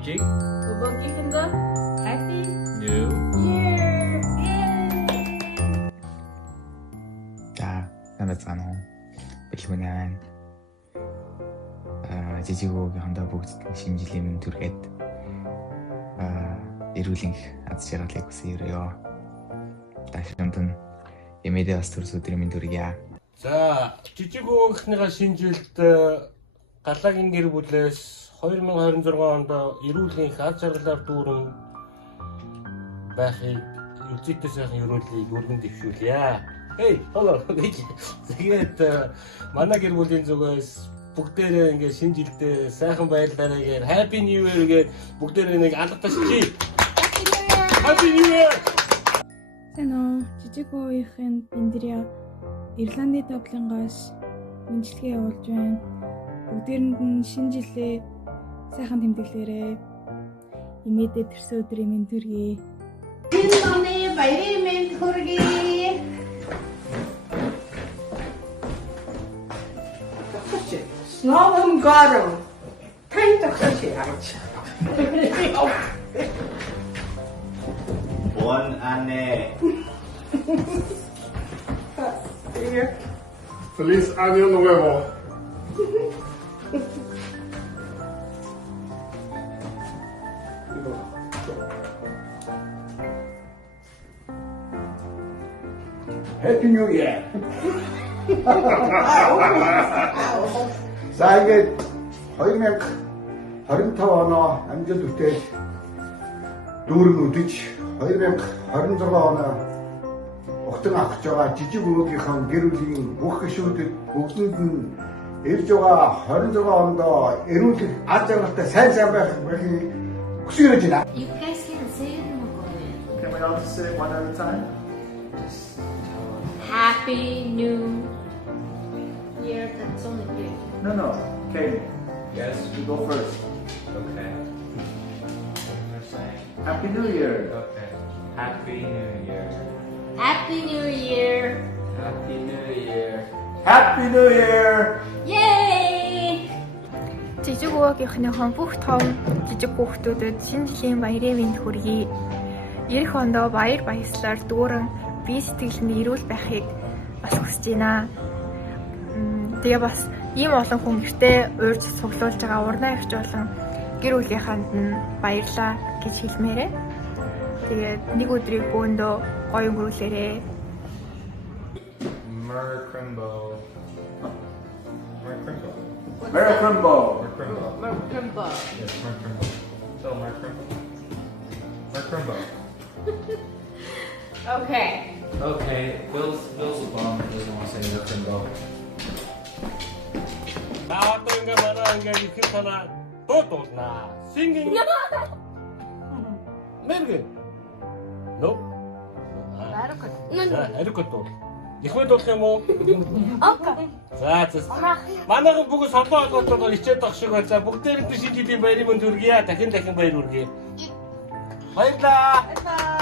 Жижиг. Өгөөгийнхэндээ Happy New Year! За, намайцгаана уу. Бэлгүүний байна. Жижигөөгийн бүгд шинэ жилийн мэнд хүргээд эрүүл аз жаргалыг хүсье. Дахиад нь эмээдээ бас төрс өдрийн мэнд хүргье. За, жижигөөхнийхээ шинэ жилд галаагийн гэр бүлээс 2026 онд эрүүлийн аз жаргалаар дүүрэн байхыг эцэгтэй сайхан өрөөлийг өргөн дэвшүүлье. Hey, hello. Тэгээд манай гэр бүлийн зүгээс бүгдээрээ ингээд шинэ жилдээ сайхан баярлалаа гэхээр Happy New Year гээд бүгдээрээ нэг алгаташчи. Happy New Year. Тэно жижигөөхийн биндрия Ирландын тоглонгоос мэдлэгээ явуулж байна. Бүгдээрэнд нь шинэ жилээ сайхан тэмдэглээрэй. Имэдэ төрсөн өдрийн мэнд хүргэе. Энэ оны баярын мэнд хүргэе. Новым годом. Тань төгсөж яаж. Buon anno. Feliz Año Nuevo. Happy New Year. За ингээд 2025 оноо амжилт үтээж дүүрэн үдэж 2026 оноо огтон авах байгаа жижиг өвгийнхаа гэр бүлийн бүх гишүүдэд бүгдэнд нь ирж байгаа 26 онд эрүүл аз жаргалтай сайн байхыг хүсэж байна. You guys can say it in Mongolian. Can we all just say it one at a time? Happy New Year. That's only good. No. Okay, Yes. you go first. Okay. You're saying. Happy New Year. Okay. Happy New Year. Happy New Year. Happy New Year. Happy New Year. Yay! Жижиг өвгийнхнийхэн бүх том жижиг хүүхдүүдэд шинэ жилийн баярын мэнд хүргэе. Ирэх ондоо баяр баясгалаар дүүрэн бие сэтгэлд эрүүл байхыг бас хүсэж байна. Тэгээ бас ийм олон хүн гэртээ уурж цуглуулж байгаа урнаа ихч болон гэр бүлийнханд нь баярлаа гэж хэлмээрээ. Тэгээд нэг өдрийг бөөндөө гоё өнгөрүүлээрэй. Merry Crimbo. Merry Crimbo. Merry Crimbo. Merry Crimbo. Yes, Merry Crimbo. Tell Merry Crimbo. Merry Crimbo. Okay. Okay, Will's a bum. He doesn't want to say Merry Crimbo. Now doing a maranga, you can tell her, Totona, singing. Merge. No. Арикото. Ихвэд болох юм уу? Okay. За. Манайхан бүгд солон холбоотой ичээд байх шиг байна. За бүгдээрээ шинэ жилийн баярын мэнд хүргэе. Дахин баяр хүргэе. Баярлалаа.